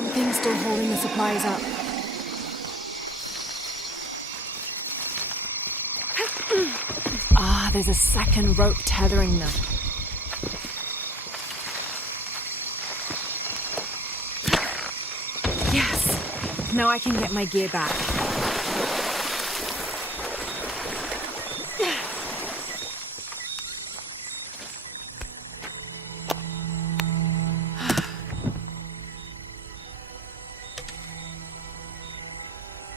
something still holding the supplies up. Ah, there's a second rope tethering them. Yes! Now I can get my gear back.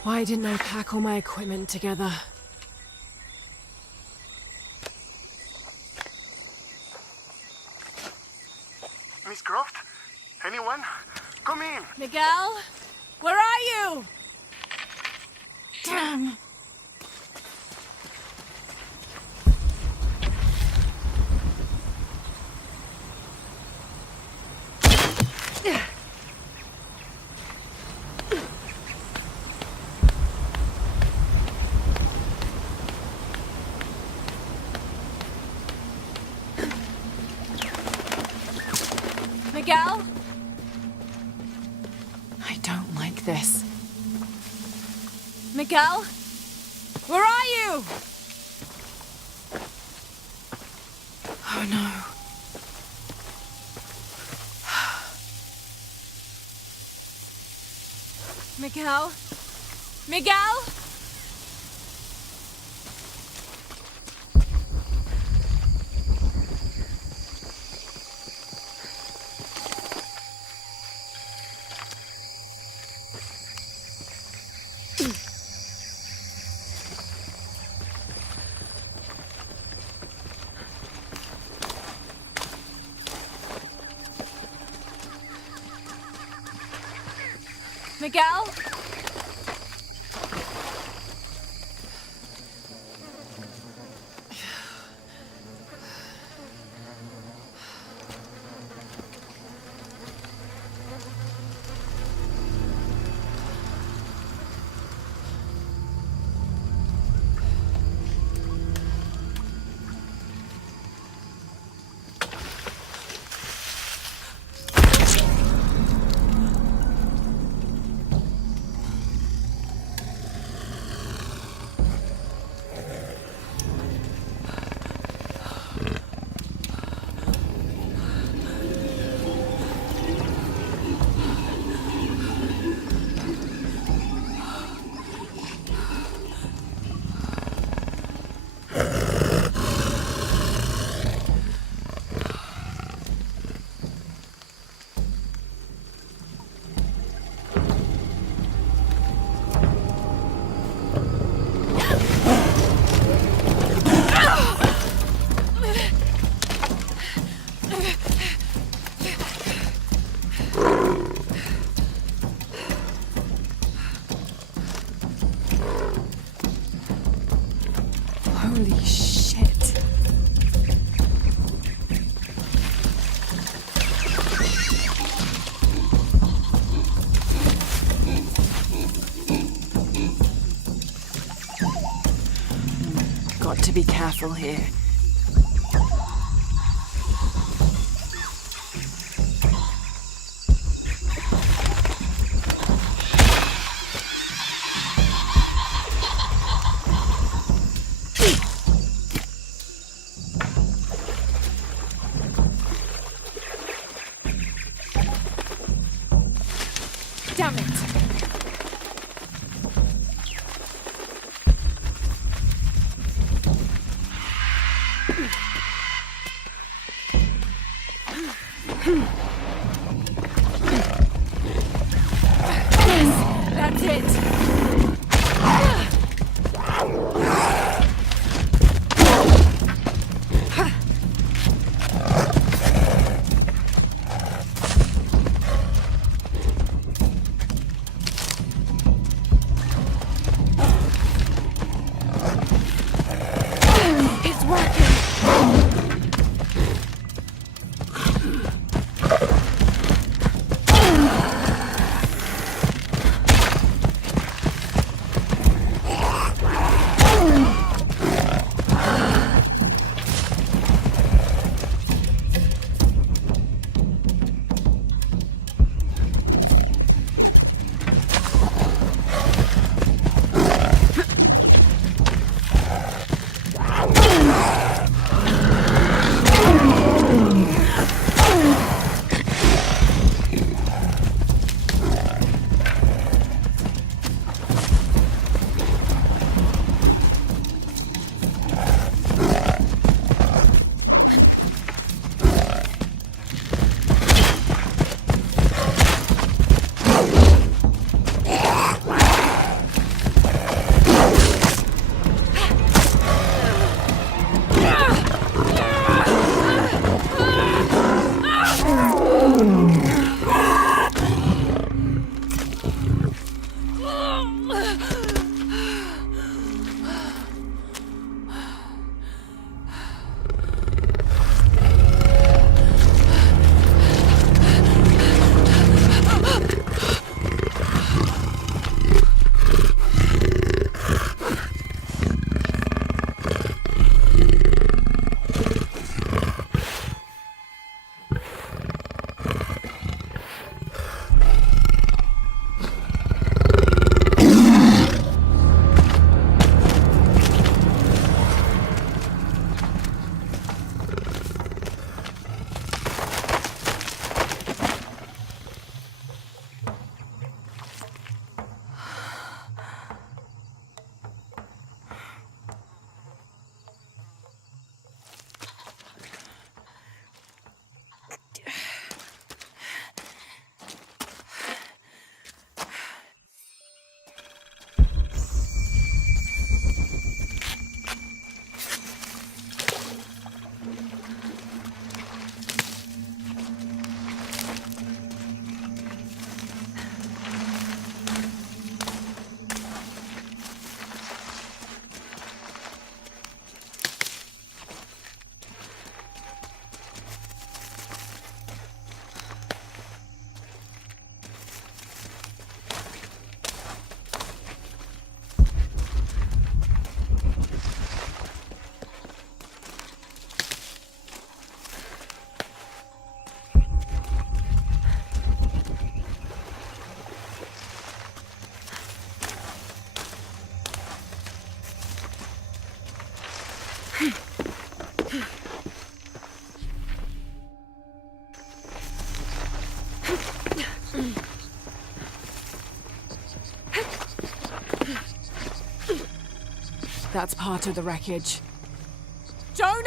Why didn't I pack all my equipment together? Miss Croft? Anyone? Come in! Miguel? Where are you? Damn! Miguel? I don't like this. Miguel? Where are you? Oh no. Miguel? Miguel? Miguel? Holy shit. Got to be careful here. Damn it! That's part of the wreckage. Jonah!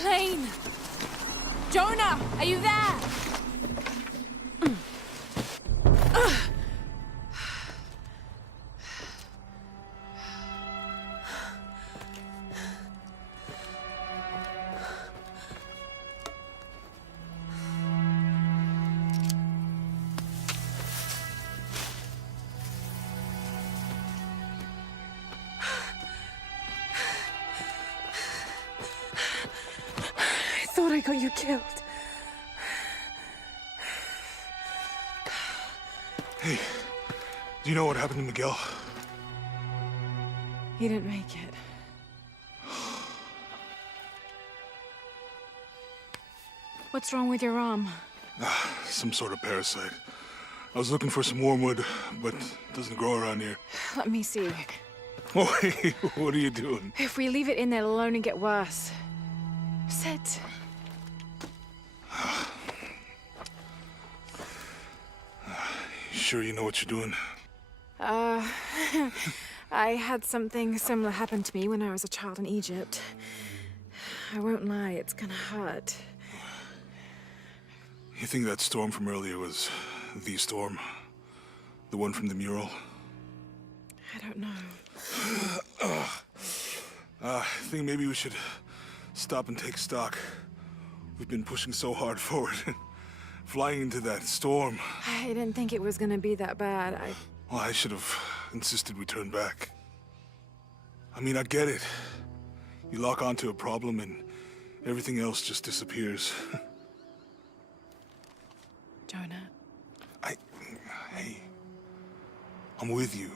Plane! Jonah, are you there? I thought I got you killed. Hey, do you know what happened to Miguel? He didn't make it. What's wrong with your arm? Some sort of parasite. I was looking for some wormwood, but it doesn't grow around here. Let me see. Oh, hey, what are you doing? If we leave it in there, it'll only get worse. Sit. Sure you know what you're doing? I had something similar happen to me when I was a child in Egypt. I won't lie, it's gonna hurt. You think that storm from earlier was the storm? The one from the mural? I don't know. I think maybe we should stop and take stock. We've been pushing so hard forward. Flying into that storm. I didn't think it was gonna be that bad. Well, I should have insisted we turn back. I mean, I get it. You lock onto a problem and everything else just disappears. Jonah. Hey, I'm with you.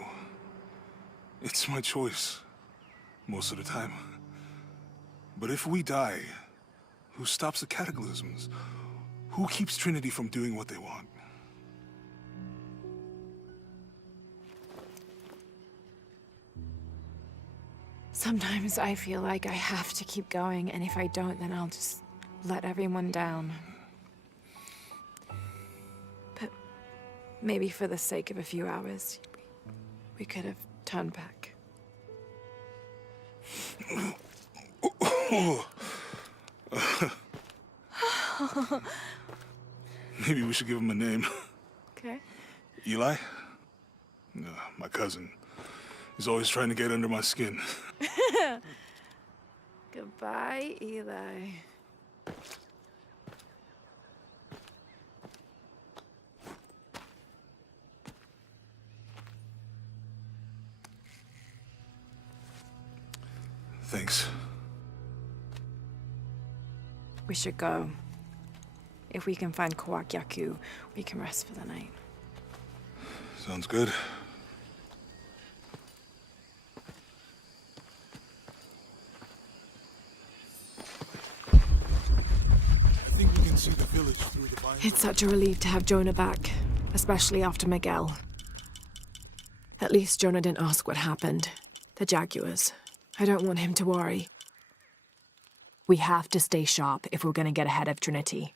It's my choice, most of the time. But if we die, who stops the cataclysms? Who keeps Trinity from doing what they want? Sometimes I feel like I have to keep going, and if I don't, then I'll just let everyone down. But maybe for the sake of a few hours, we could have turned back. Maybe we should give him a name. Okay. Eli? My cousin. He's always trying to get under my skin. Goodbye, Eli. Thanks. We should go. If we can find Kawakyaku, we can rest for the night. Sounds good. see the village through the vine. It's such a relief to have Jonah back, especially after Miguel. At least Jonah didn't ask what happened. The Jaguars. I don't want him to worry. We have to stay sharp if we're going to get ahead of Trinity.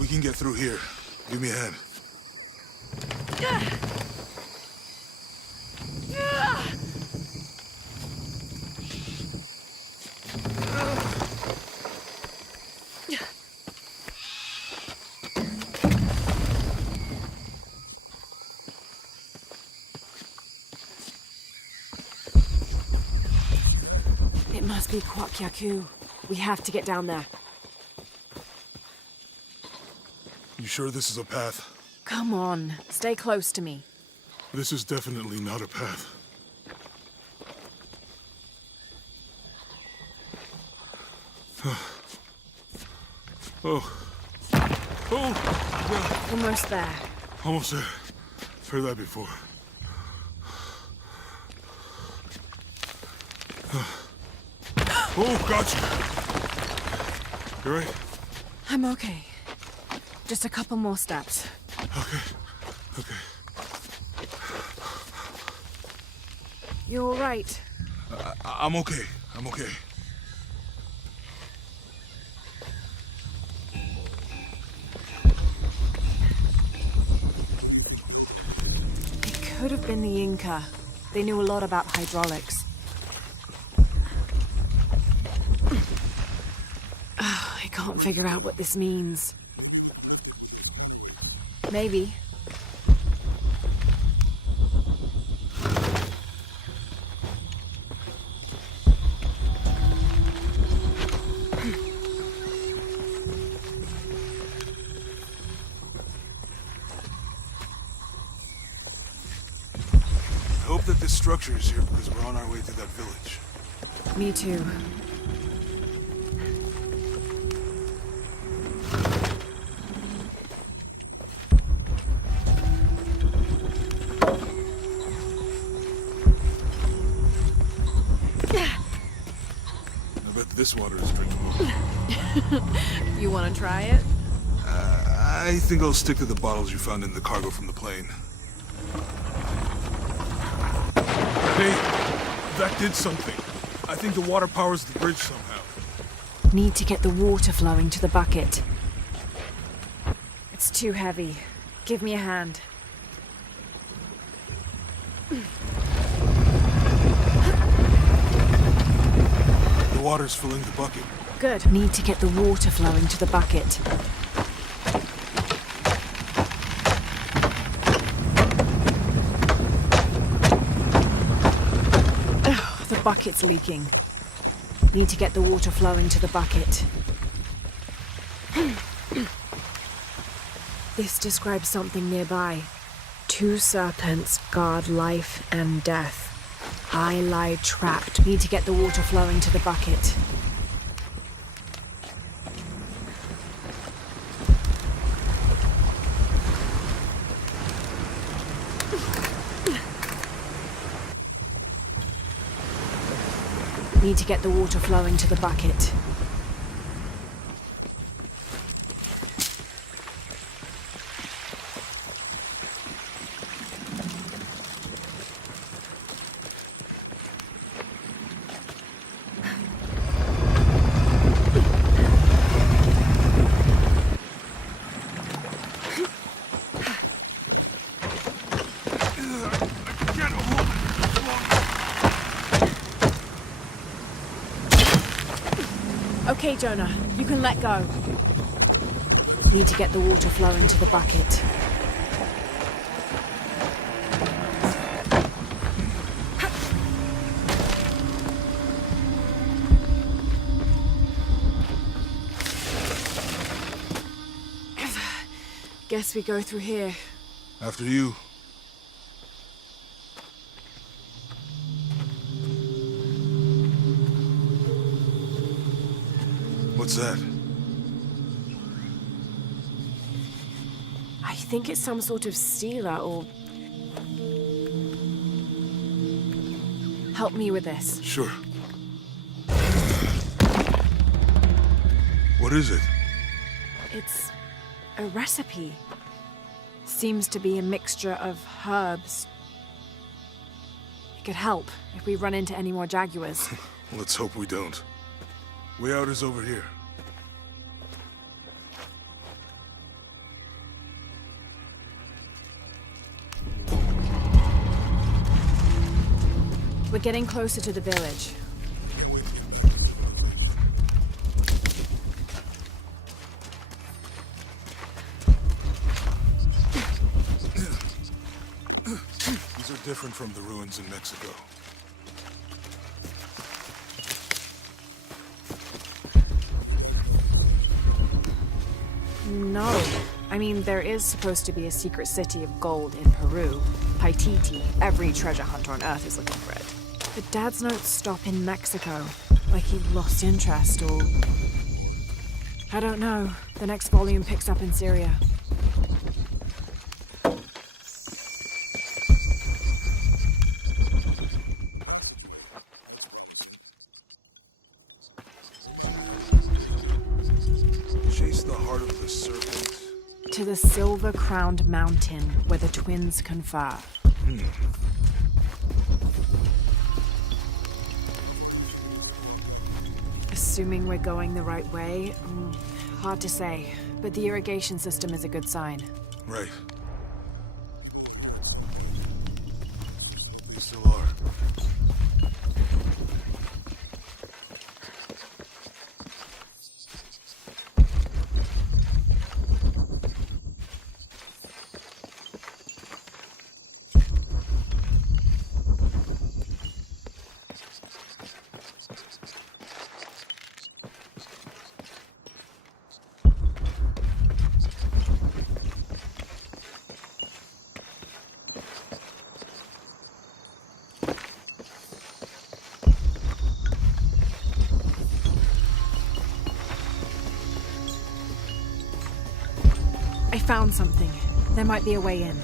We can get through here. Give me a hand. It must be Kwakyaku. We have to get down there. You sure this is a path? Come on, stay close to me. This is definitely not a path. Oh. Oh! Yeah. Almost there. Almost there. Heard that before. Oh, gotcha! You right? I'm okay. Just a couple more steps. Okay. Okay. You all right? I'm okay. I'm okay. It could have been the Inca. They knew a lot about hydraulics. I can't figure out what this means. Maybe. I hope that this structure is here because we're on our way to that village. Me too. I bet this water is drinkable. You want to try it? I think I'll stick to the bottles you found in the cargo from the plane. Hey, that did something. I think the water powers the bridge somehow. Need to get the water flowing to the bucket. It's too heavy. Give me a hand. The water's filling the bucket. Good. Need to get the water flowing to the bucket. Ugh, the bucket's leaking. Need to get the water flowing to the bucket. This describes something nearby. 2 serpents guard life and death. I lie trapped. Need to get the water flowing to the bucket. Need to get the water flowing to the bucket. Okay, Jonah, you can let go. Need to get the water flowing to the bucket. Guess we go through here. After you. What's that? I think it's some sort of sealer or... Help me with this. Sure. What is it? It's a recipe. Seems to be a mixture of herbs. It could help if we run into any more jaguars. Let's hope we don't. Way out is over here. We're getting closer to the village. These are different from the ruins in Mexico. No. I mean, there is supposed to be a secret city of gold in Peru. Paititi. Every treasure hunter on Earth is looking for it. But Dad's notes stop in Mexico. Like he lost interest or... I don't know. The next volume picks up in Syria. Chase the heart of the serpent. To the silver-crowned mountain where the twins confer. Assuming we're going the right way, hard to say. But the irrigation system is a good sign. Right. They still are. I found something. There might be a way in.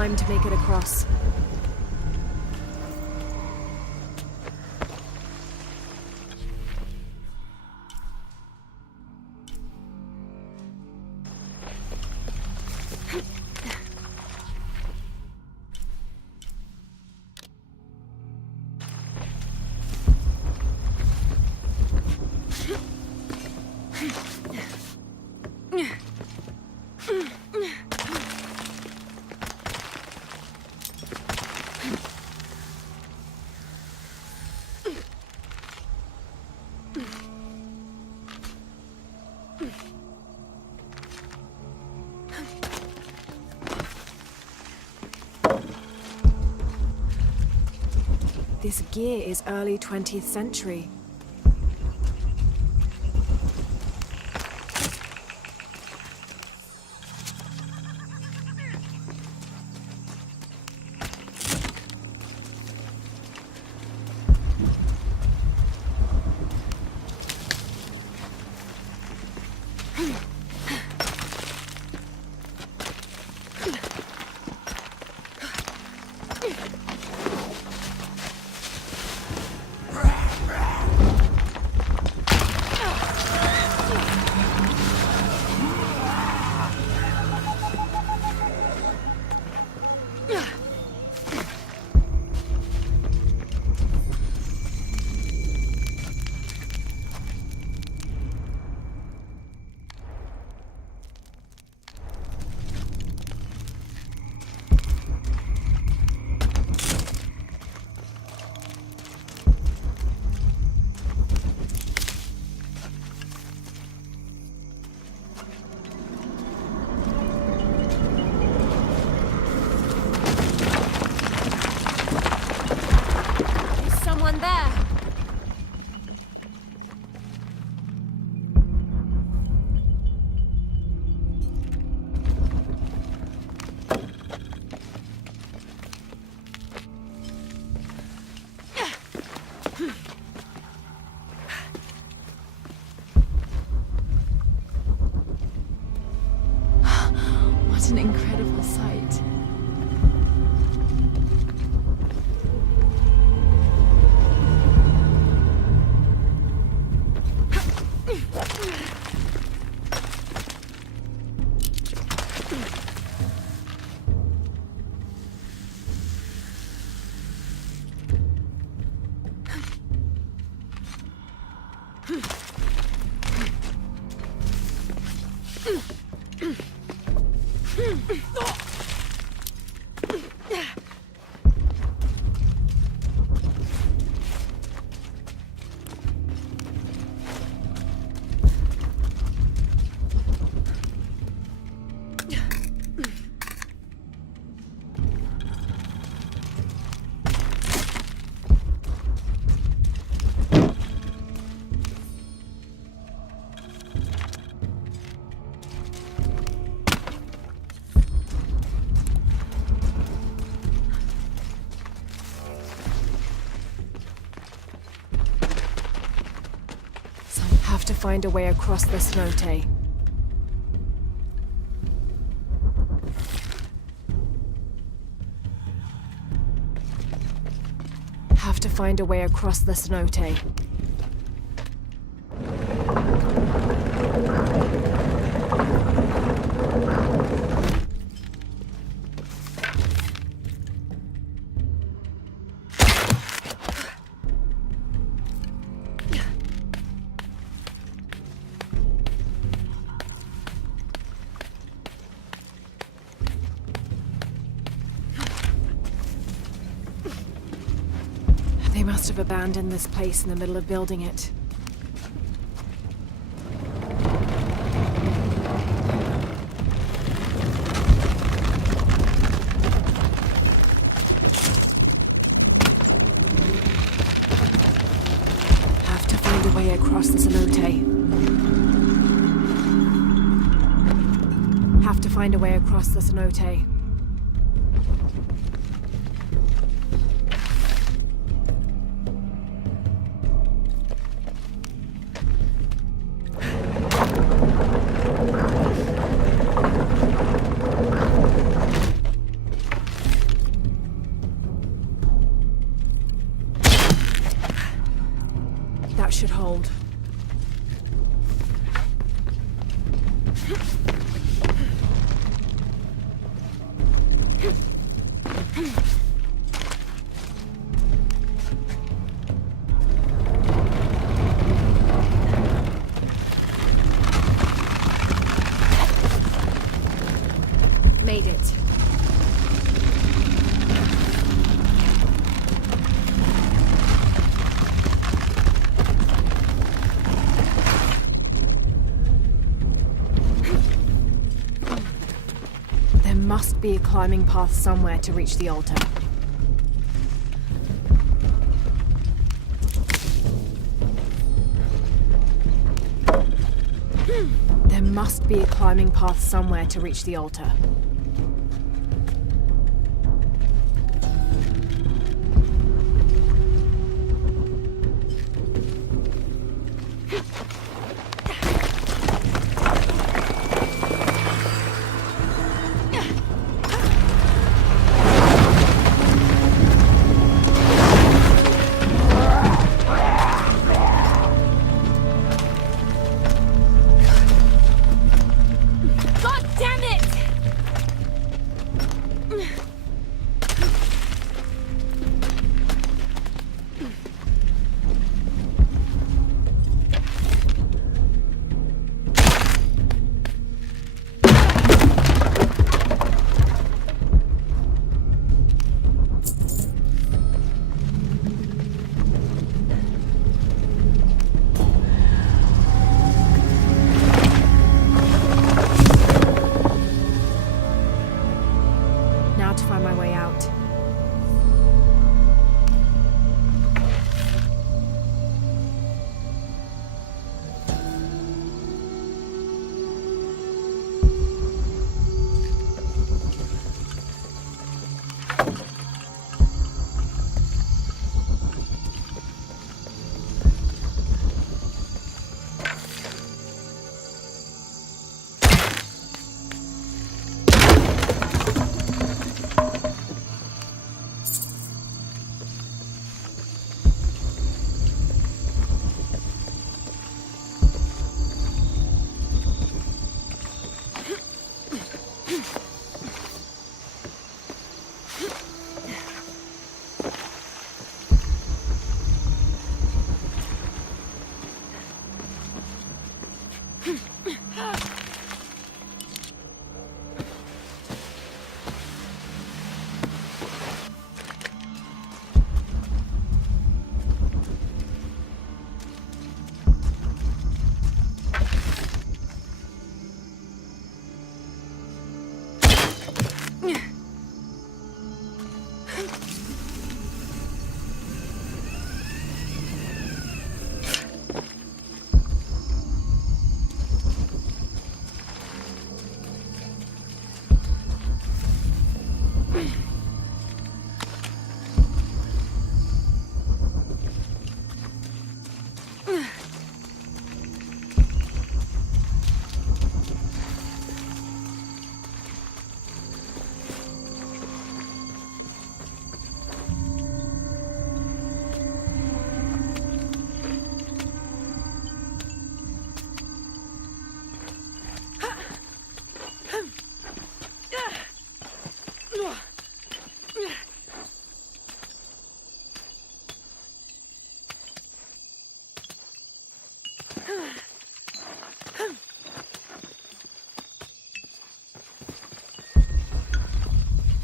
time to make it across. This gear is early 20th century. What an incredible sight. Have to find a way across this moat. Have to find a way across this note. They must have abandoned this place in the middle of building it. Have to find a way across the cenote. Have to find a way across the cenote. should hold. Made it. There must be a climbing path somewhere to reach the altar. There must be a climbing path somewhere to reach the altar. God damn it! Now to find my way out.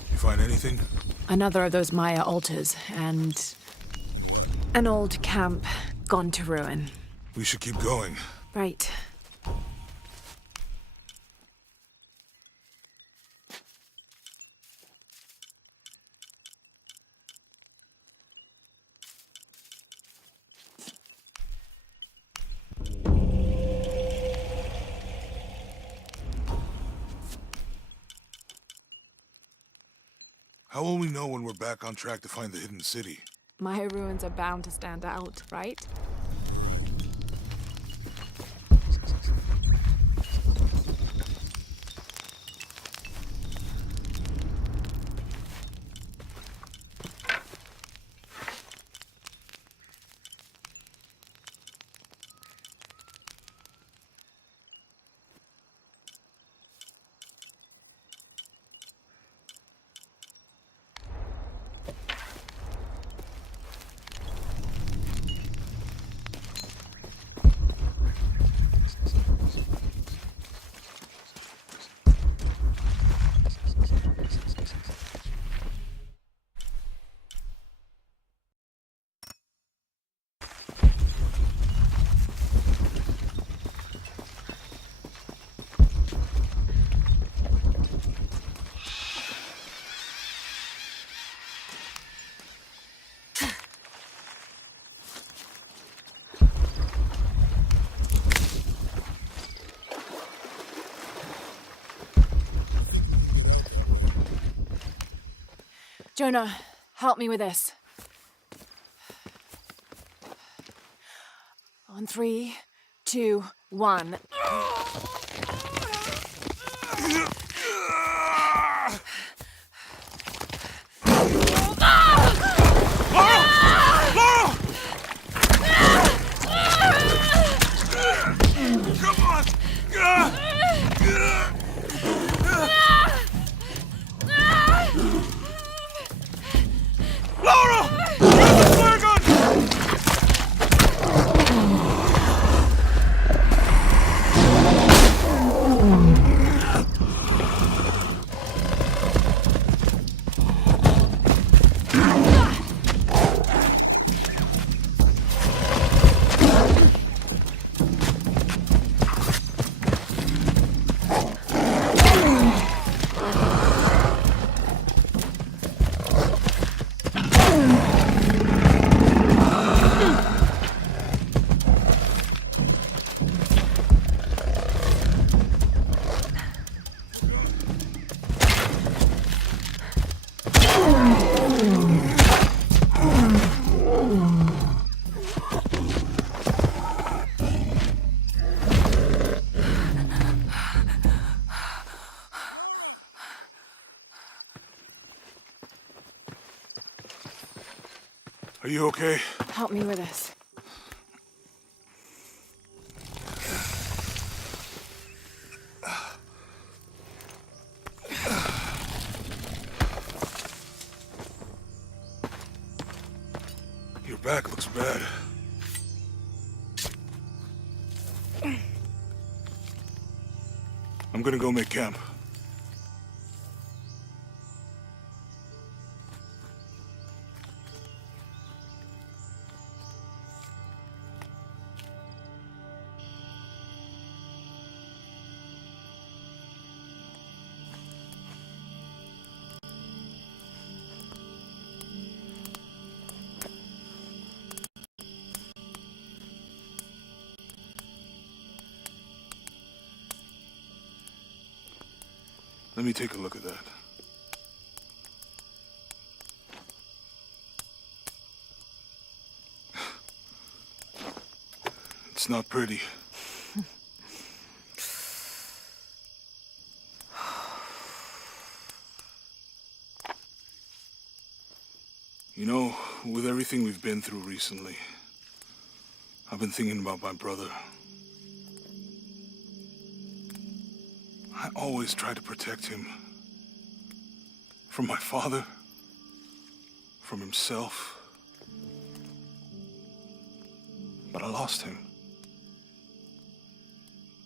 You find anything? Another of those Maya altars, and an old camp gone to ruin. We should keep going. Right. How will we know when we're back on track to find the hidden city? Maya ruins are bound to stand out, right? Jonah, help me with this. On 3, 2, 1. Are you okay? Help me with this. Your back looks bad. I'm gonna go make camp. Let me take a look at that. It's not pretty. You know, with everything we've been through recently, I've been thinking about my brother. I always tried to protect him. From my father. From himself. But I lost him.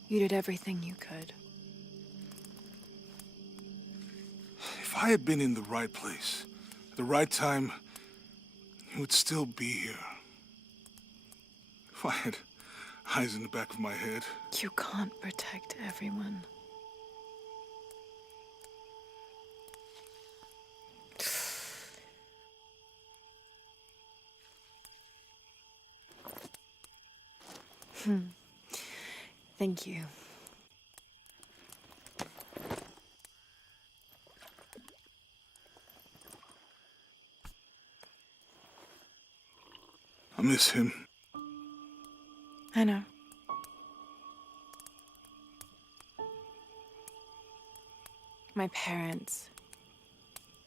You did everything you could. If I had been in the right place, at the right time, he would still be here. If I had eyes in the back of my head. You can't protect everyone. Thank you. I miss him. I know. My parents.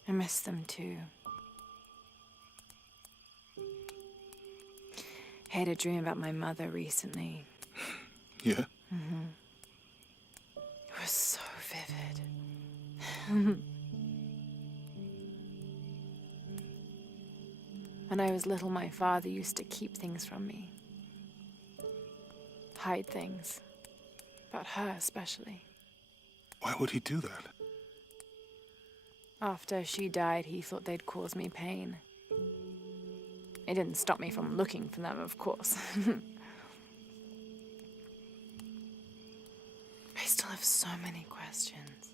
I miss them too. I had a dream about my mother recently. Yeah? It was so vivid. When I was little, my father used to keep things from me. Hide things. About her, especially. Why would he do that? After she died, he thought they'd cause me pain. It didn't stop me from looking for them, of course. I still have so many questions.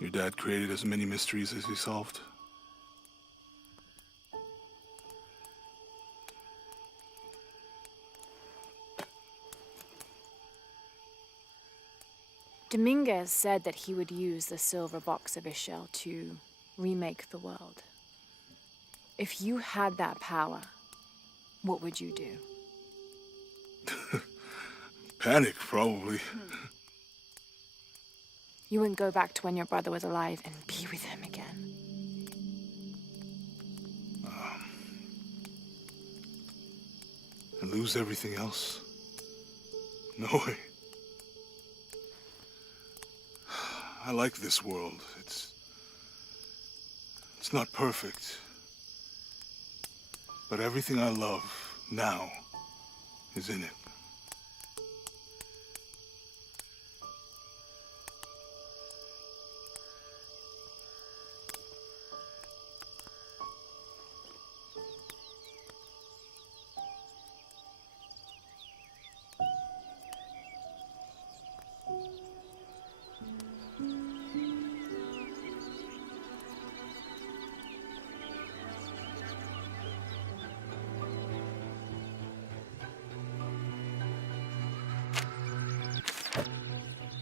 Your dad created as many mysteries as he solved. Dominguez said that he would use the silver box of Ishel to remake the world. If you had that power, what would you do? Panic, probably. You wouldn't go back to when your brother was alive and be with him again. And lose everything else? No way. I like this world. It's not perfect. But everything I love now is in it.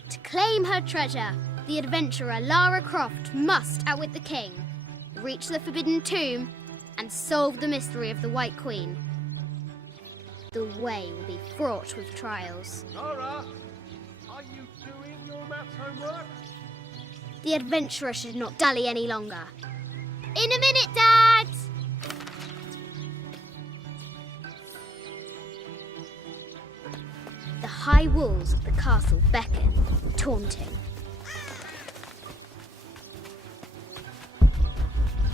To claim her treasure, the adventurer Lara Croft must outwit the king, reach the Forbidden Tomb, and solve the mystery of the White Queen. The way will be fraught with trials. Lara, are you doing your maths homework? The adventurer should not dally any longer. In a minute, Dad! The high walls of the castle beckon, taunting.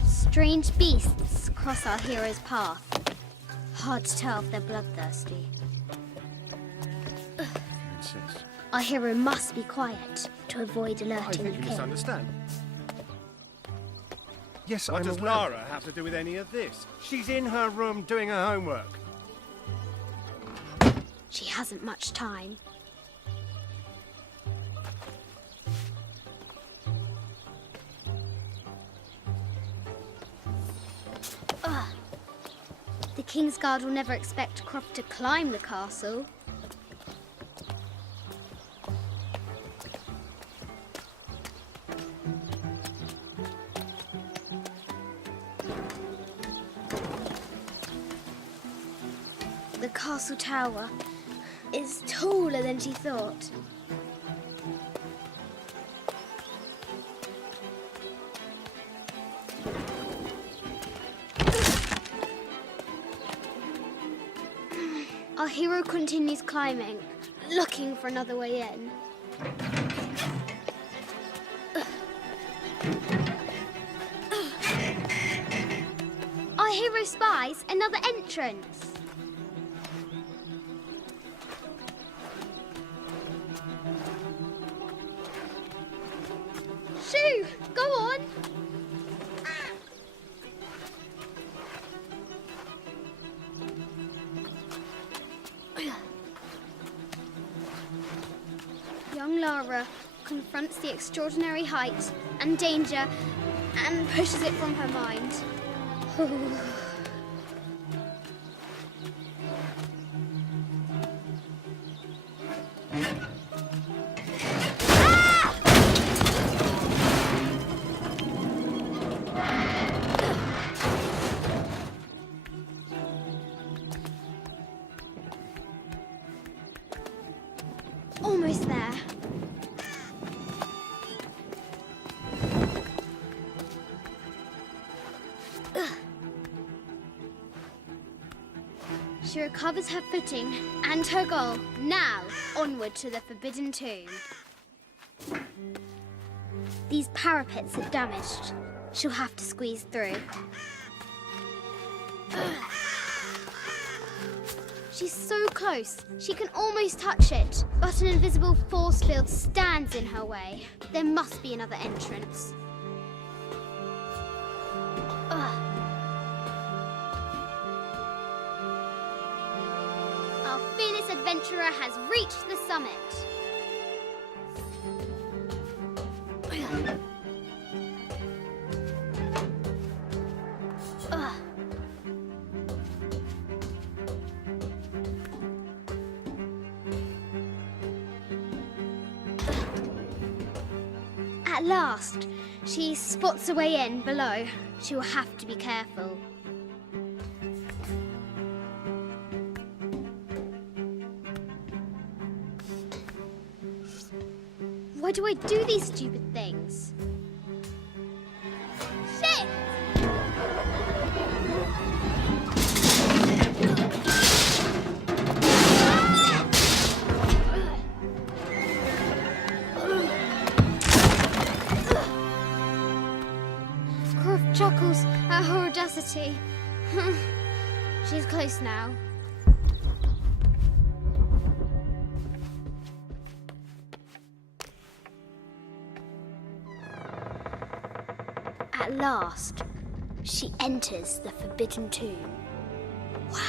Strange beasts cross our hero's path. Hard to tell if they're bloodthirsty. Insist. Our hero must be quiet to avoid I alerting think the you king. misunderstand. Yes, What I'm does aware. Lara have to do with any of this? She's in her room doing her homework. She hasn't much time. Ugh. The King's Guard will never expect Croft to climb the castle. The castle tower is taller than she thought. Our hero continues climbing, looking for another way in. Our hero spies another entrance. Shoo! Go on! Young Lara confronts the extraordinary height and danger and pushes it from her mind. Almost there. She recovers her footing and her goal. Now, onward to the Forbidden Tomb. These parapets are damaged. She'll have to squeeze through. She's so close, she can almost touch it, but an invisible force field stands in her way. There must be another entrance. Ugh. Our fearless adventurer has reached the summit. Ugh. At last, she spots a way in below. She will have to be careful. Why do I do these stupid things? Shit! Croft chuckles at her audacity. She's close now. At last, she enters the Forbidden Tomb. Wow!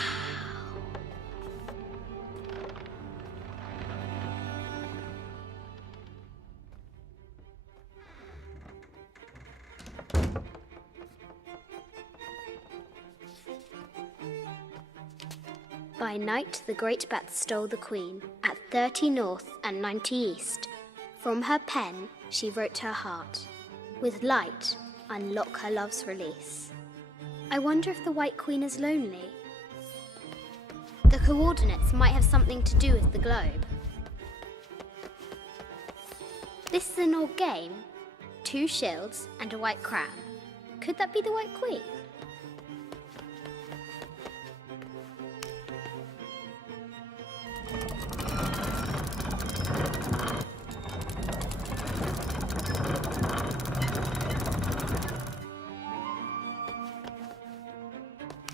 By night, the great bat stole the queen at 30 north and 90 east. From her pen, she wrote her heart. With light, unlock her love's release. I wonder if the White Queen is lonely. The coordinates might have something to do with the globe. This is an old game. 2 shields and a white crown. Could that be the White Queen?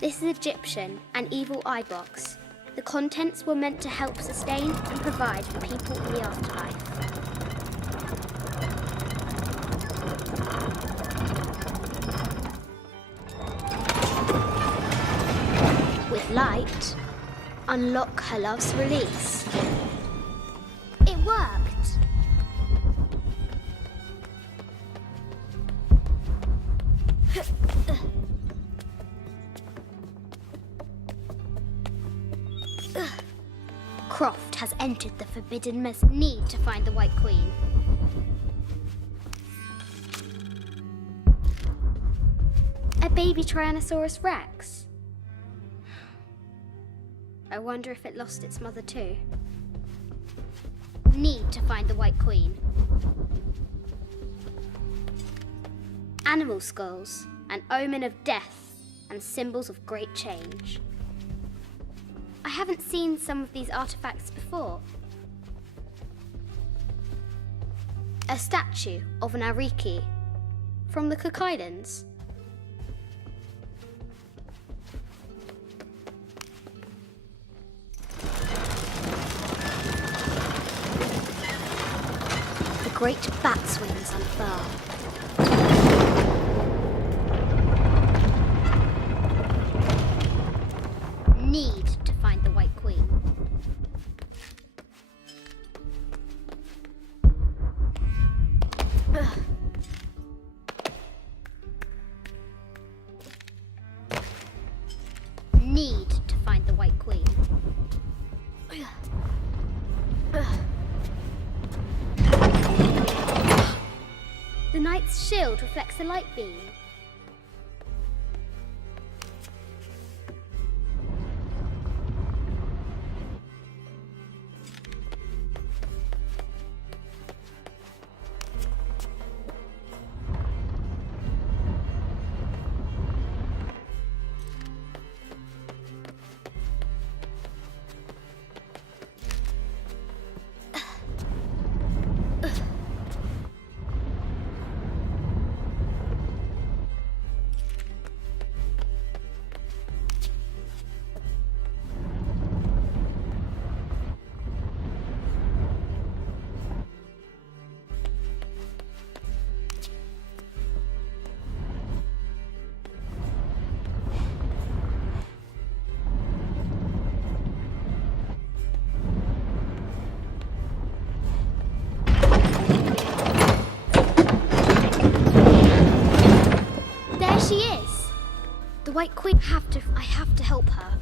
This is Egyptian, an evil eye box. The contents were meant to help sustain and provide for people in the afterlife. With light, unlock her love's release. It worked! Croft has entered the Forbidden Need to find the White Queen. A baby Tyrannosaurus Rex. I wonder if it lost its mother too. Need to find the White Queen. Animal skulls, an omen of death and symbols of great change. I haven't seen some of these artifacts before. A statue of an Ariki from the Cook Islands. The great bat's wings unfurl. Need to find the White Queen. Need to find the White Queen. The knight's shield reflects the light beam. White Queen, I have to help her.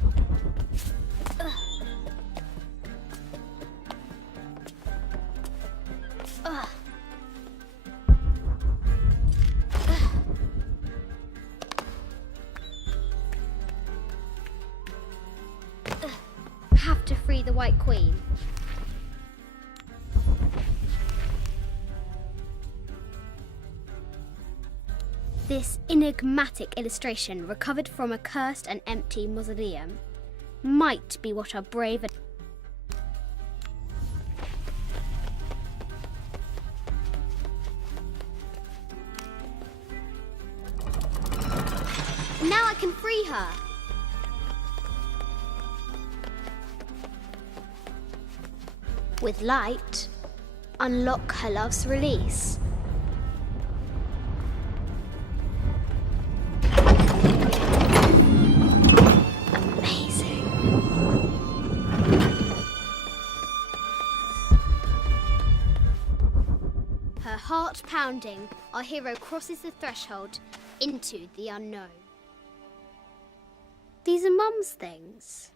to free the White Queen. This enigmatic illustration, recovered from a cursed and empty mausoleum, might be what our brave... Now I can free her! With light, unlock her love's release. Amazing. Her heart pounding, our hero crosses the threshold into the unknown. These are Mum's things.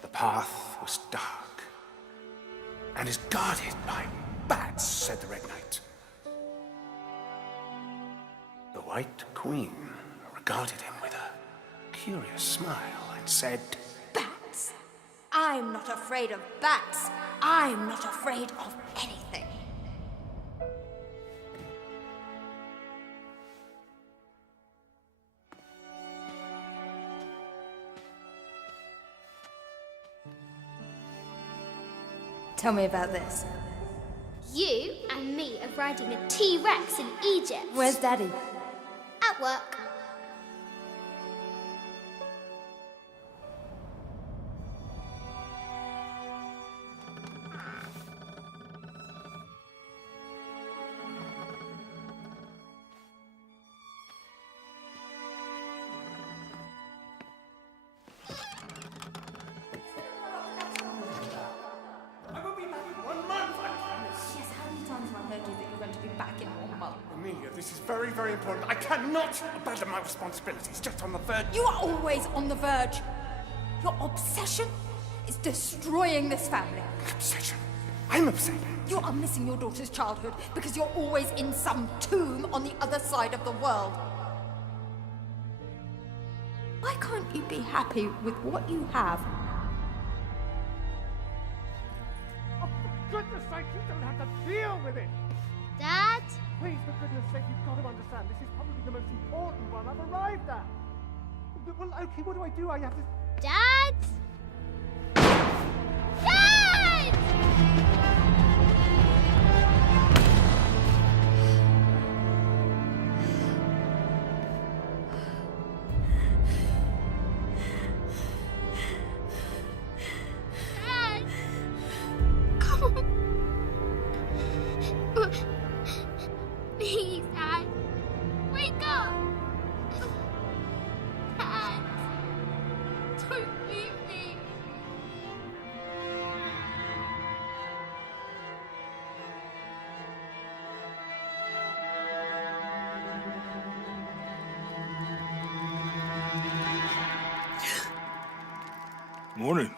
The path was dark and is guarded by bats, said the Red Knight. The White Queen regarded him with a curious smile and said, Bats? I'm not afraid of bats. I'm not afraid of anything. Tell me about this. You and me are riding a T-Rex in Egypt. Where's Daddy? At work. I will be back in 1 month, I promise. Yes, how many times have I heard you that you're going to be back in 1 month? Amelia, this is very, very important. I cannot abandon my responsibilities just on the verge. You are always on the verge. Your obsession is destroying this family. Obsession. I'm upset. You are missing your daughter's childhood because you're always in some tomb on the other side of the world. Why can't you be happy with what you have? Oh, for goodness sake, you don't have to deal with it! Dad? Please, for goodness sake, you've got to understand, this is probably the most important one I've arrived at. Well, okay, what do? I have to... Dad? Dad! Dad! Come on. Please, Dad. Wake up. Dad. Don't leave me. Morning.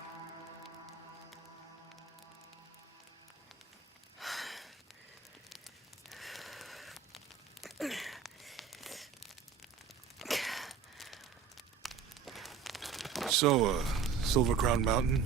So, Silver Crown Mountain?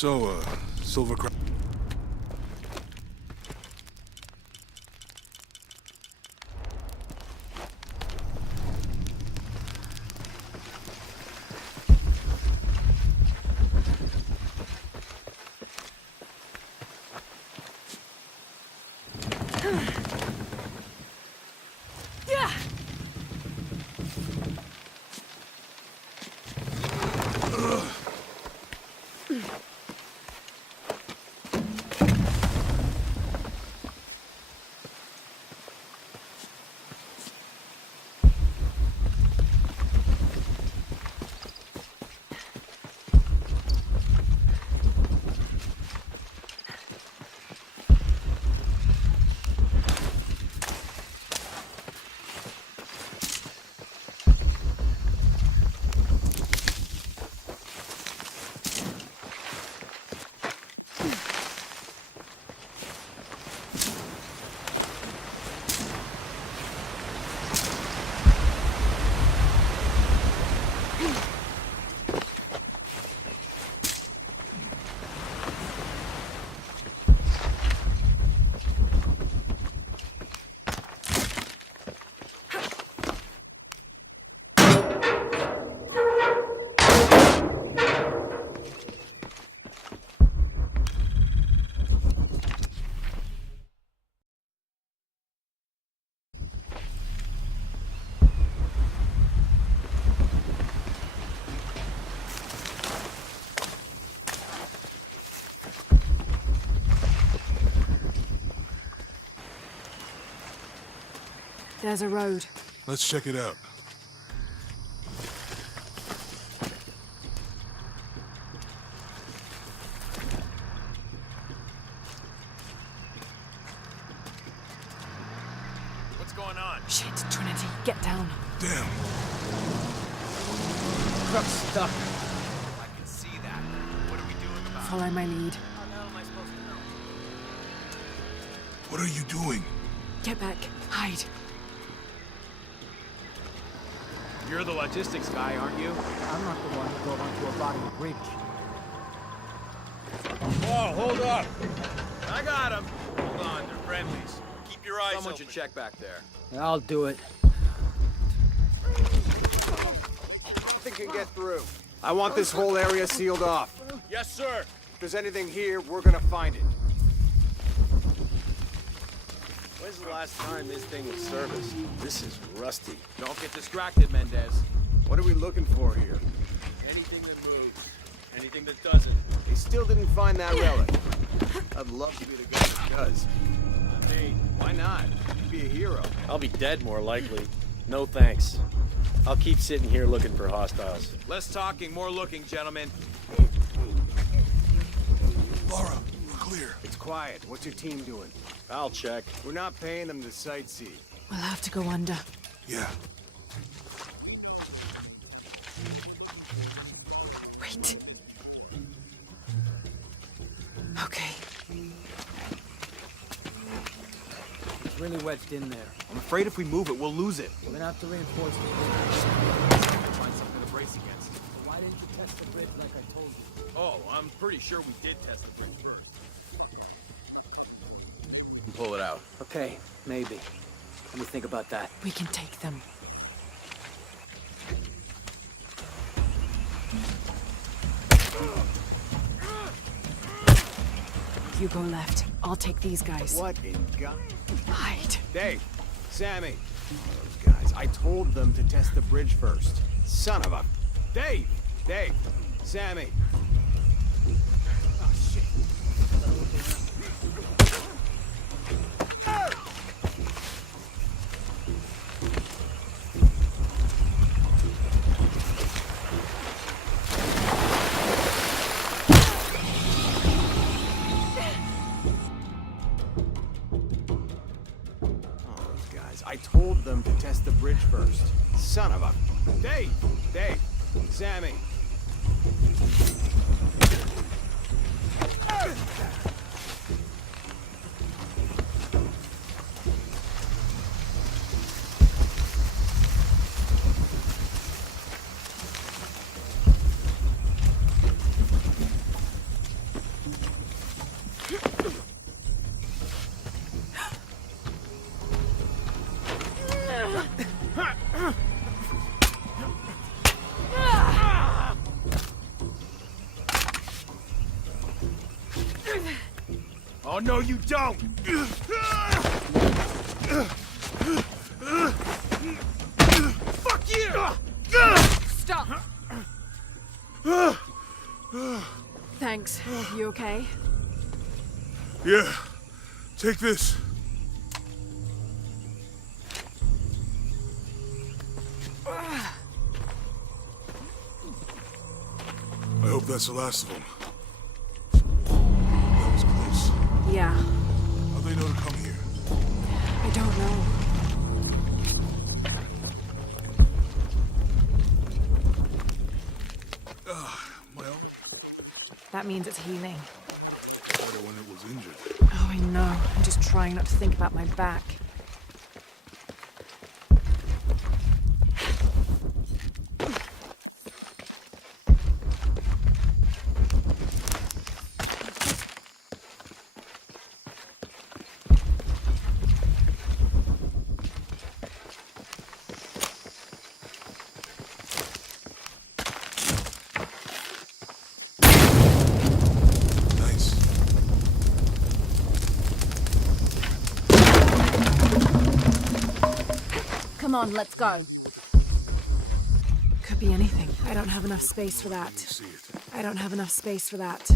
So, Silver Crown. There's a road. Let's check it out. What's going on? Shit, Trinity, get down. Damn. Truck's stuck. I can see that. What are we doing about it? Follow my lead. How the hell am I supposed to know? What are you doing? Get back. Hide. You're the logistics guy, aren't you? I'm not the one who drove onto a rotting bridge. Whoa, hold up! I got him! Hold on, they're friendlies. Keep your eyes Someone open. Should check back there. I'll do it. Nothing can get through. I want this whole area sealed off. Yes, sir! If there's anything here, we're gonna find it. When's the last time this thing was serviced? This is rusty. Don't get distracted, Mendez. What are we looking for here? Anything that moves, anything that doesn't. They still didn't find that relic. I'd love to be the guy that does. Hey, Why not? You'd be a hero. I'll be dead more likely. No thanks. I'll keep sitting here looking for hostiles. Less talking, more looking, gentlemen. Laura, we're clear. It's quiet. What's your team doing? I'll check. We're not paying them to sightsee. We'll have to go under. Yeah. Wait. Okay. It's really wedged in there. I'm afraid if we move it, we'll lose it. We're gonna have to reinforce the bridge. Find something to brace against. So why didn't you test the bridge like I told you? Oh, I'm pretty sure we did test the bridge first. Pull it out. Okay, maybe. Let me think about that. We can take them. You go left. I'll take these guys. What in God? Hide. Dave, Sammy. Those guys. I told them to test the bridge first. Son of a... Dave! Dave! Sammy! Oh, shit. test the bridge first. Son of a... Dave! Dave! Sammy! Oh, no, you don't! Fuck you! Stop! Thanks. You okay? Yeah. Take this. I hope that's the last of them. That was close. Yeah. How'd they know to come here? I don't know. Well, That means it's healing. better when it was injured. Oh, I know. I'm just trying not to think about my back. Nice. Come on, let's go. Could be anything. I don't have enough space for that. See it. I don't have enough space for that.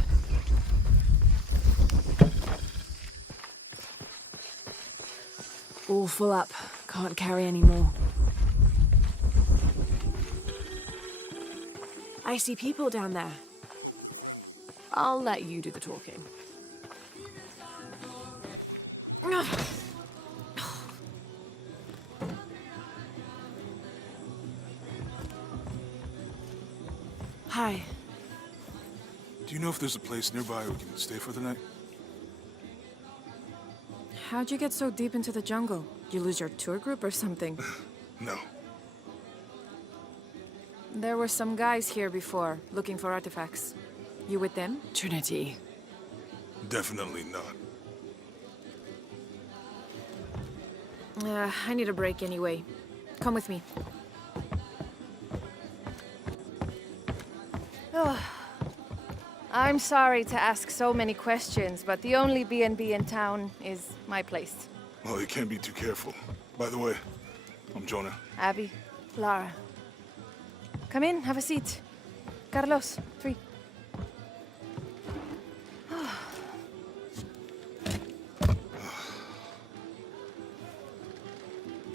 All full up. Can't carry any more. I see people down there. I'll let you do the talking. Hi. Do you know if there's a place nearby we can stay for the night? How'd you get so deep into the jungle? You lose your tour group or something? No. There were some guys here before, looking for artifacts. You with them? Trinity. Definitely not. I need a break anyway. Come with me. I'm sorry to ask so many questions, but the only B&B in town is my place. Well, you can't be too careful. By the way, I'm Jonah. Abby, Lara. Come in, have a seat. Carlos, 3.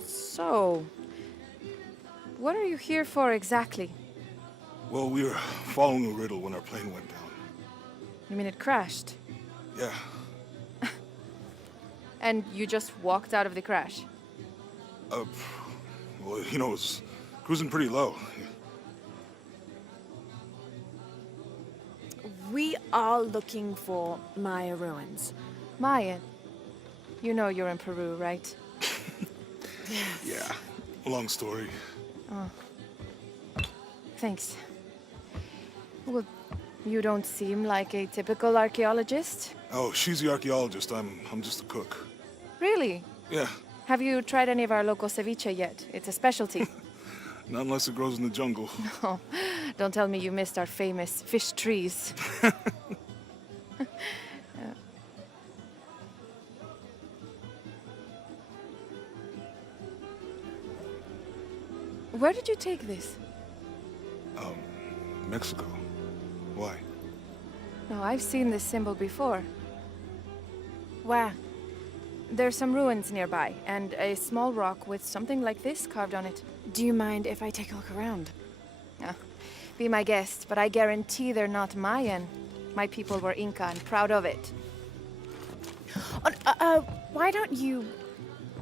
So, what are you here for exactly? Well, we were following a riddle when our plane went down. You mean it crashed? Yeah. And you just walked out of the crash? Well, you know, it was cruising pretty low. We are looking for Maya ruins. Maya? You know you're in Peru, right? Yeah. Long story. Thanks. Well, you don't seem like a typical archaeologist. Oh, she's the archaeologist. I'm just a cook. Really? Yeah. Have you tried any of our local ceviche yet? It's a specialty. Not unless it grows in the jungle. Oh, don't tell me you missed our famous fish trees. Where did you take this? Mexico. Why? No, I've seen this symbol before. Where? There's some ruins nearby, and a small rock with something like this carved on it. Do you mind if I take a look around? Be my guest, but I guarantee they're not Mayan. My people were Inca and proud of it. Why don't you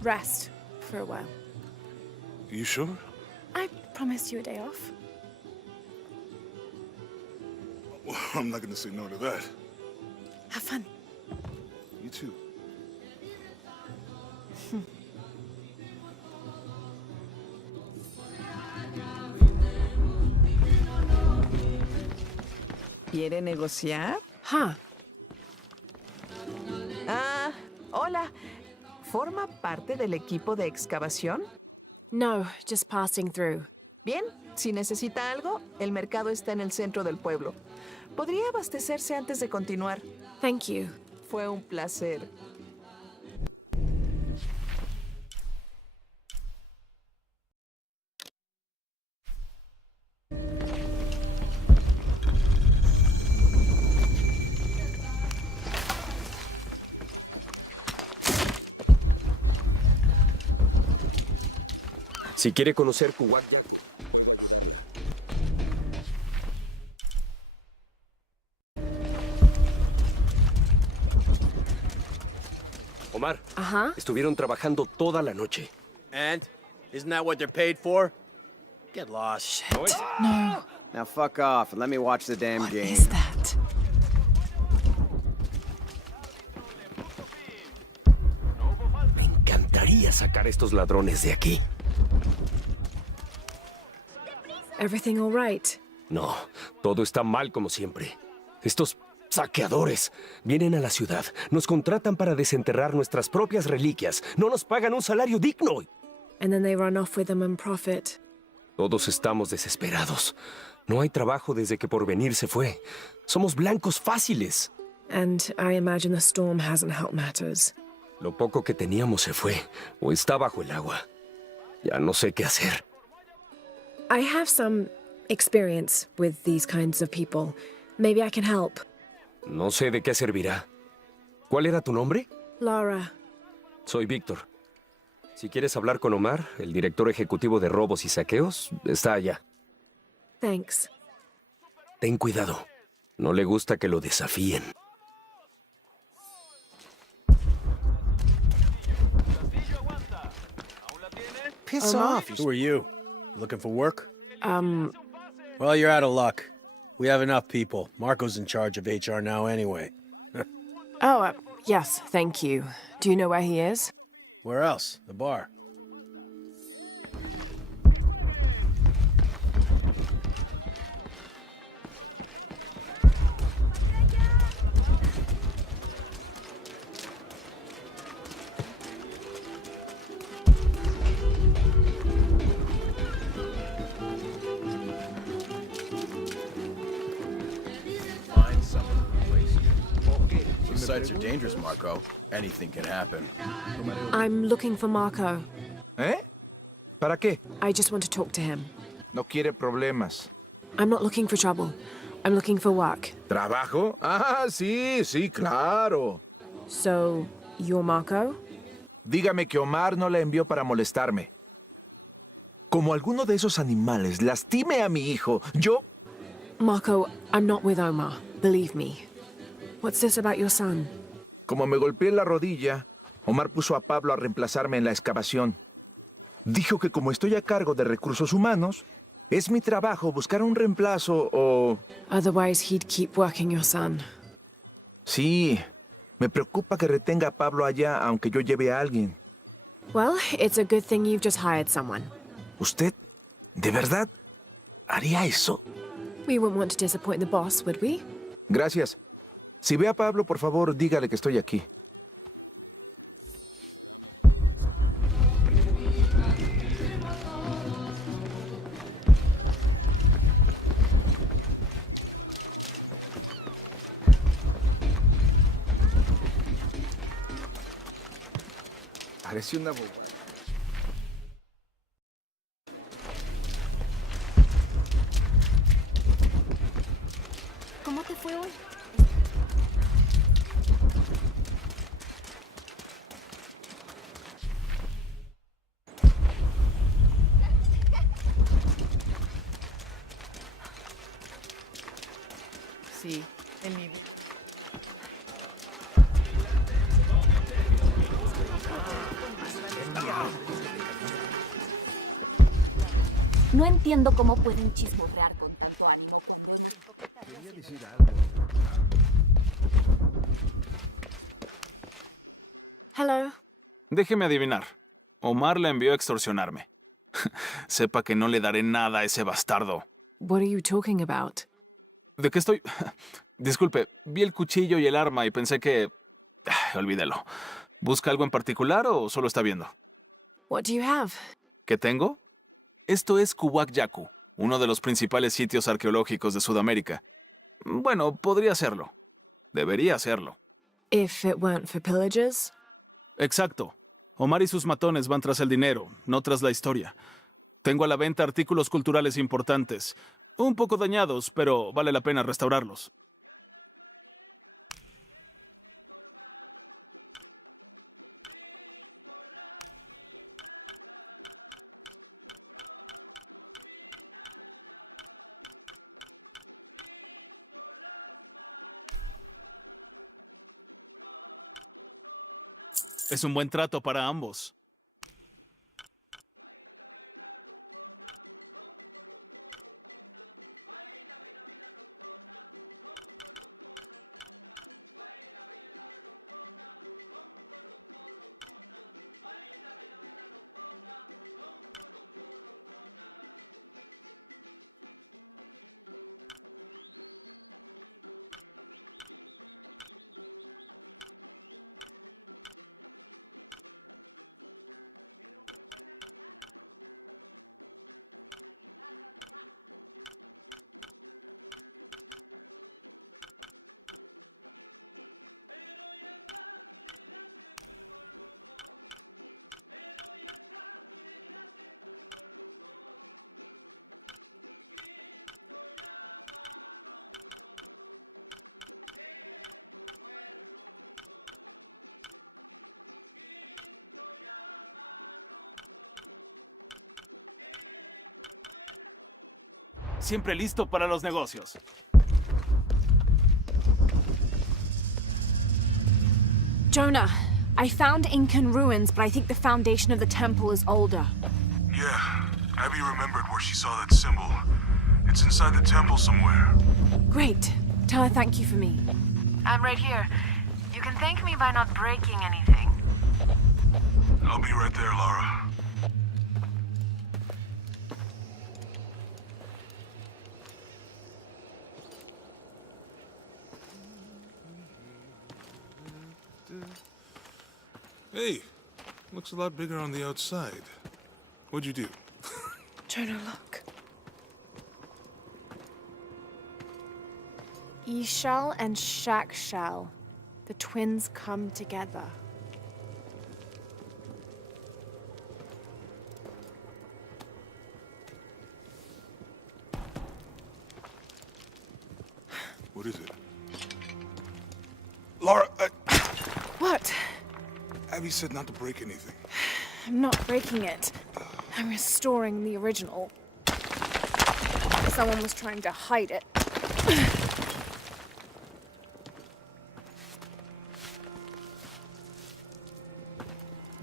rest for a while? You sure? I promised you a day off. Well, I'm not gonna say no to that. Have fun. You too. ¿Quiere negociar? Huh. Ah, hola. ¿Forma parte del equipo de excavación? No, just passing through. Bien, si necesita algo, el mercado está en el centro del pueblo. ¿Podría abastecerse antes de continuar? Thank you. Fue un placer. Si quiere conocer Kuwait, Omar, estuvieron trabajando toda la noche. And? Isn't that what they're paid for? Get lost. No. Now fuck off and let me watch the damn What game. is that? Me encantaría sacar a estos ladrones de aquí. Everything all right? No, todo está mal como siempre. Estos saqueadores vienen a la ciudad, nos contratan para desenterrar nuestras propias reliquias, no nos pagan un salario digno. And then they run off with them and profit. Todos estamos desesperados. No hay trabajo desde que Porvenir se fue. Somos blancos fáciles. And I imagine the storm hasn't helped matters. Lo poco que teníamos se fue, o está bajo el agua. Ya no sé qué hacer. I have some experience with these kinds of people. Maybe I can help. No sé de qué servirá. ¿Cuál era tu nombre? Laura. Soy Víctor. Si quieres hablar con Omar, el director ejecutivo de robos y saqueos, está allá. Thanks. Ten cuidado. No le gusta que lo desafíen. Piss off. Who are you? You looking for work? Um, Well, you're out of luck. We have enough people. Marco's in charge of HR now anyway. yes, thank you. Do you know where he is? Where else? The bar. These sites are dangerous, Marco. Anything can happen. I'm looking for Marco. ¿Eh? ¿Para qué? I just want to talk to him. No quiere problemas. I'm not looking for trouble. I'm looking for work. ¿Trabajo? Ah, sí, sí, claro. So, you're Marco? Dígame que Omar no la envió para molestarme. Como alguno de esos animales lastime a mi hijo, yo... Marco, I'm not with Omar. Believe me. What's this about your son? Como me golpeé la rodilla, Omar puso a Pablo a reemplazarme en la excavación. Dijo que como estoy a cargo de recursos humanos, es mi trabajo buscar un reemplazo o... Otherwise, he'd keep working your son. Sí, me preocupa que retenga a Pablo allá aunque yo lleve a alguien. Well, it's a good thing you've just hired someone. ¿Usted, de verdad, haría eso? We wouldn't want to disappoint the boss, would we? Gracias. Si ve a Pablo, por favor, dígale que estoy aquí. Parece una boba. ¿Cómo te fue hoy? Sí, en mi... No entiendo cómo pueden chismorrear con tanto ánimo cuando el tiempo que tarda Hello. Déjeme adivinar. Omar la envió a extorsionarme. Sepa que no le daré nada a ese bastardo. What are you talking about? ¿De qué estoy? Disculpe, vi el cuchillo y el arma y pensé que... olvídelo. ¿Busca algo en particular o solo está viendo? What do you have? ¿Qué tengo? Esto es Kuwak Yaku, uno de los principales sitios arqueológicos de Sudamérica. Bueno, podría serlo. Debería serlo. If it weren't for pillagers? Exacto. Omar y sus matones van tras el dinero, no tras la historia. Tengo a la venta artículos culturales importantes. Un poco dañados, pero vale la pena restaurarlos. Es un buen trato para ambos. Siempre listo para los negocios. Jonah, I found Incan ruins, but I think the foundation of the temple is older. Yeah, Abby remembered where she saw that symbol. It's inside the temple somewhere. Great. Tell her thank you for me. I'm right here. You can thank me by not breaking anything. I'll be right there, Lara. Hey, looks a lot bigger on the outside. What'd you do? Jonah, look. Ishal and Shakshal. The twins come together. What is it? Lara, What? Abby said not to break anything. I'm not breaking it. I'm restoring the original. Someone was trying to hide it.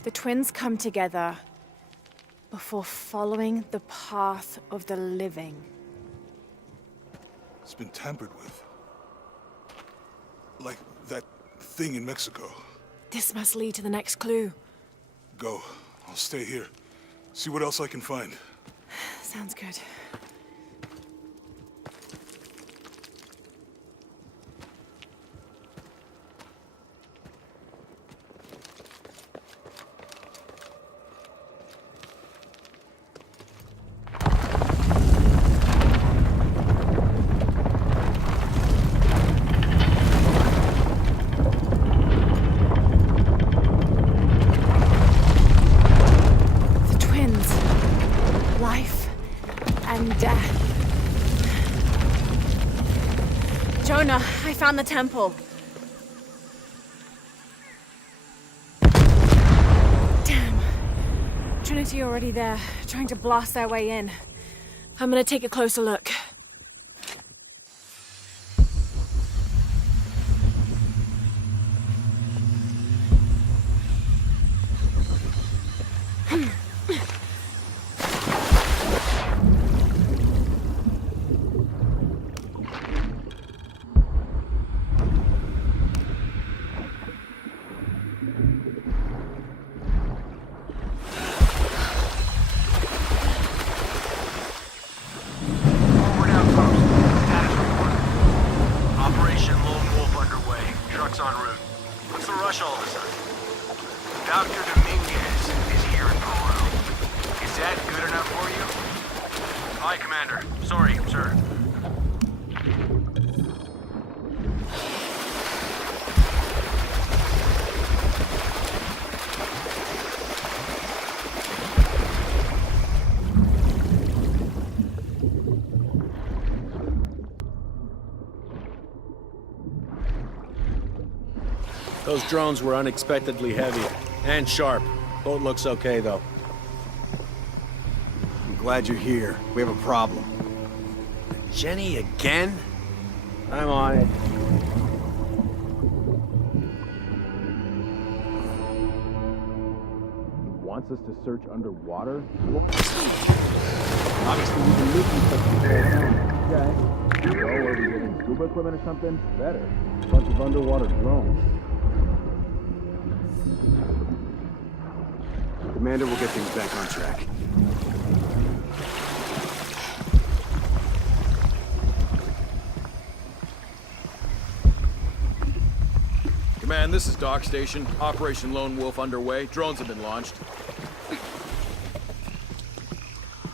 The twins come together before following the path of the living. It's been tampered with. Like that thing in Mexico. This must lead to the next clue. Go. I'll stay here. See what else I can find. Sounds good. Jonah, I found the temple. Damn. Trinity already there, trying to blast their way in. I'm gonna take a closer look. truck's en route. What's the rush all of a sudden? Dr. Dominguez is here in Peru. Is that good enough for you? Aye, Commander. Sorry, sir. Those drones were unexpectedly heavy and sharp. Boat looks okay, though. I'm glad you're here. We have a problem. Jenny again? I'm on it. Wants us to search underwater? Obviously, we've been looking for stuff before. Okay. So, are we getting scuba equipment or something? Better. A bunch of underwater drones. Commander, we'll get things back on track. Command, this is Dock Station. Operation Lone Wolf underway. Drones have been launched.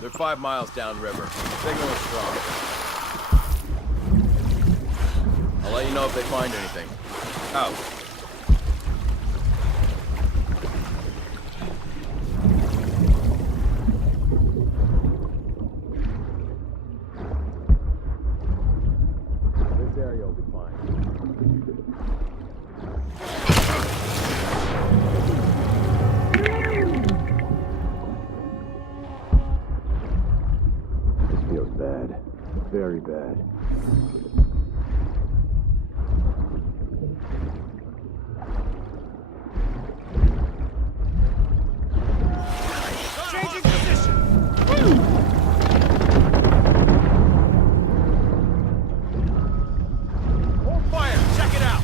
They're 5 miles downriver. Signal is strong. I'll let you know if they find anything. Out. This area will be fine. This feels bad. Very bad. Changing position! Hold fire! Check it out!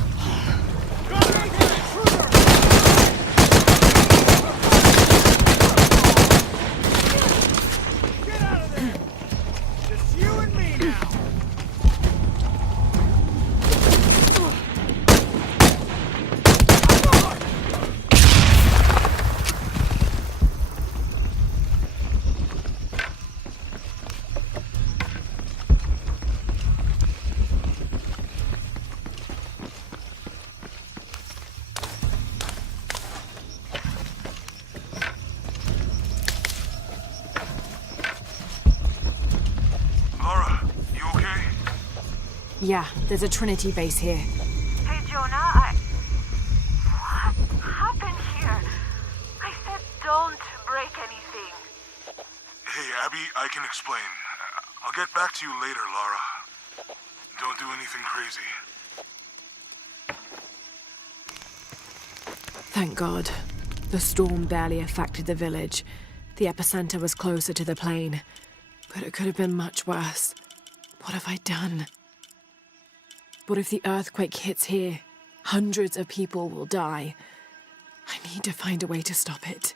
Get out of there! Just you and me now! Laura, you okay? Yeah, there's a Trinity base here. Hey, Jonah, What happened here? I said don't break anything. Hey, Abby, I can explain. I'll get back to you later, Laura. Don't do anything crazy. Thank God. The storm barely affected the village. The epicenter was closer to the plain. But it could have been much worse. What have I done? What if the earthquake hits here? Hundreds of people will die. I need to find a way to stop it.